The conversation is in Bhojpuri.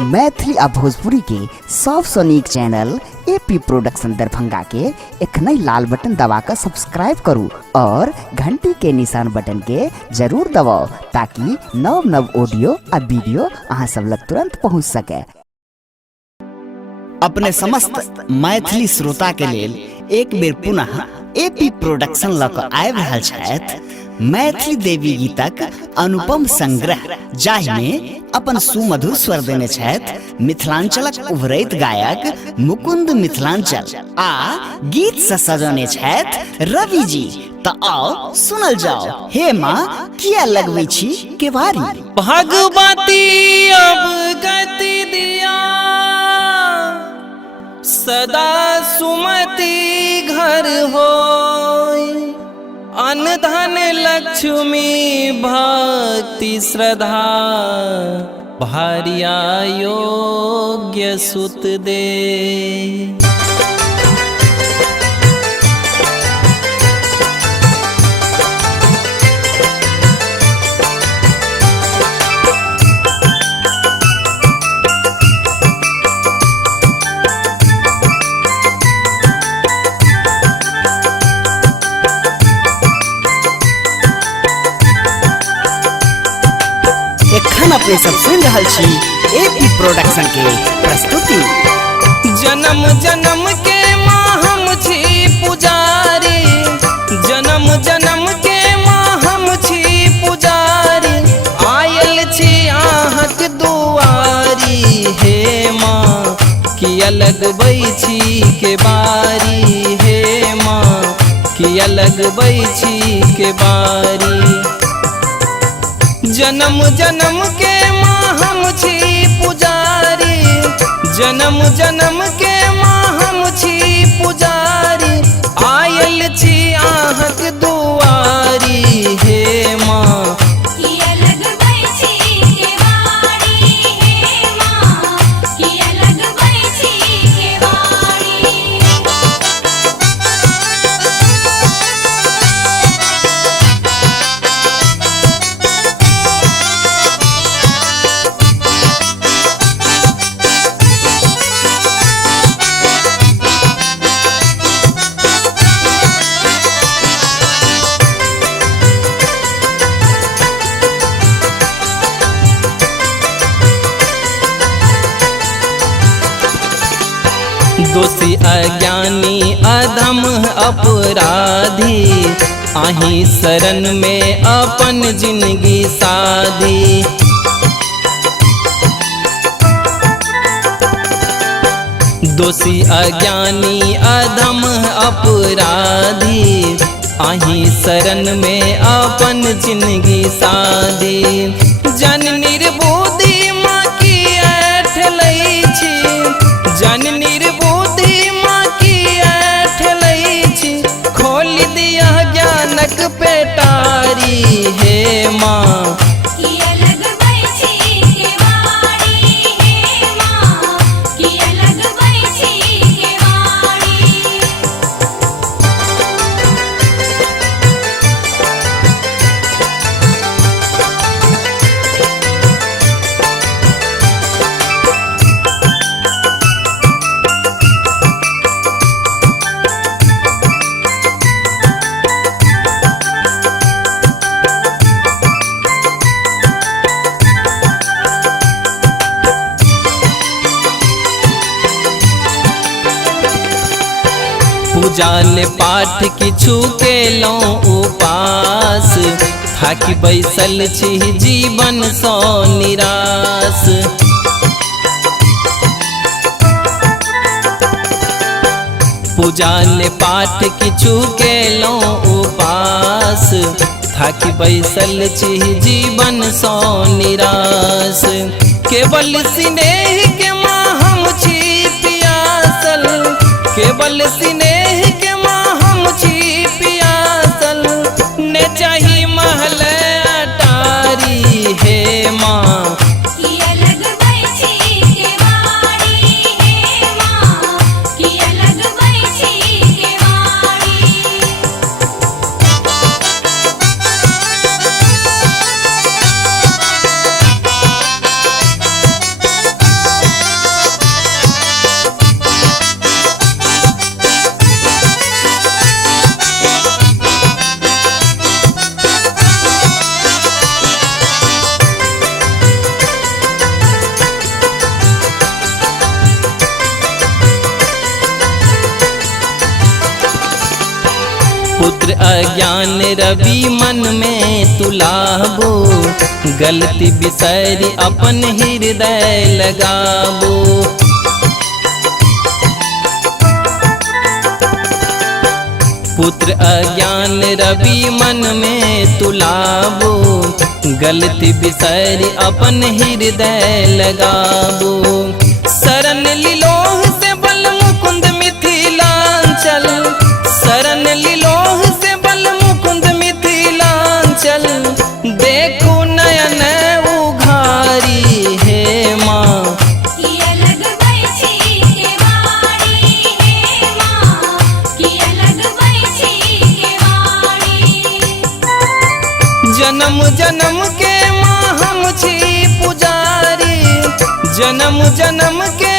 मैथिली आ भोजपुरी के सबसे नीक चैनल एपी प्रोडक्शन दरभंगा के एखनई लाल बटन दबाकर सब्सक्राइब करू और घंटी के निशान बटन के जरूर दबाओ ताकि नव नव ऑडियो आ वीडियो अहाँ सब लग तुरंत पहुँच सके। अपने समस्त मैथिली श्रोता के लेल एक बेर पुनः एपी प्रोडक्शन लक आबि रहल छथि मैथिली देवी गीतक अनुपम संग्रह, जाहिमे अपन सुमधुर स्वर देने छथि मिथिलांचलक उभरैत गायक मुकुंद मिथिलांचल आ गीत से सजने छथि रवि जी। त आओ सुनल जाओ। हे माँ किया लगबै छी केवारी, भगवती अब गति दिया सदा सुमति घर होय, अन्न धन लक्ष्मी भक्ति श्रद्धा भार्या योग्य सुत दे। एखन अपने सब सुन रहल छी एपी प्रोडक्शन के प्रस्तुति। जन्म जन्म के माँ हम छी पुजारी, जन्म जन्म के माँ हम छी पुजारी, आयल छी आहक दुआरी। हे माँ किया लगबै छी के बारी, हे माँ किया लगबै छी के बारी। जन्म जन्म के माँ हम छी पुजारी, जन्म जन्म के माँ हम छी पुजारी, आयल छी आहक दुआरी। हे माँ किया लगबै छी के बारी, हे माँ किया लगबै छी के बारी। दोषी अज्ञानी अधम अपराधी, आही शरण में अपन जिंदगी साधी। दोषी अज्ञानी अधम अपराधी, आही शरण में अपन जिंदगी साधी। जन निर्बुद्धि माँ की ऐठ लै छी, जन निर्बुद्धि माँ की ऐठ लै छी, खोल दिया ज्ञानक पेटारी। हे माँ किया लगबै छी के बारी, हे माँ किया लगबै छी के बारी। पूजाल पाठ किछु केलहुँ उपास, थाकि बैसल छी जीवन सँ निराश। पूजाल पाठ किछु केलहुँ उपास, थाकि बैसल छी जीवन सँ निराश। केवल स्नेह के माँ हम छी पियासल, केवल स्नेह के माँ हम छी पियासल, ने चाही महल अटारी। हे माँ किया लगबै छी के बारी, हे माँ किया लगबै छी के बारी। अज्ञान रवि मन में तुलाबो, गलती बिसरी अपन हृदय लगाबो। पुत्र अज्ञान रवि मन में तुलाबो, गलती बिसरी अपन हृदय लगाबो। शरण लिलोह से बल मुकुंद मिथिलांचल, शरण लिलोह से बल मुकुंद मिथिलांचल, देखो नयन उघारी हे माँ। की अलग बैठी के वाणी हे माँ, की अलग बैठी के वाणी। जन्म जन्म के माँ हम छी पुजारी, जन्म जन्म के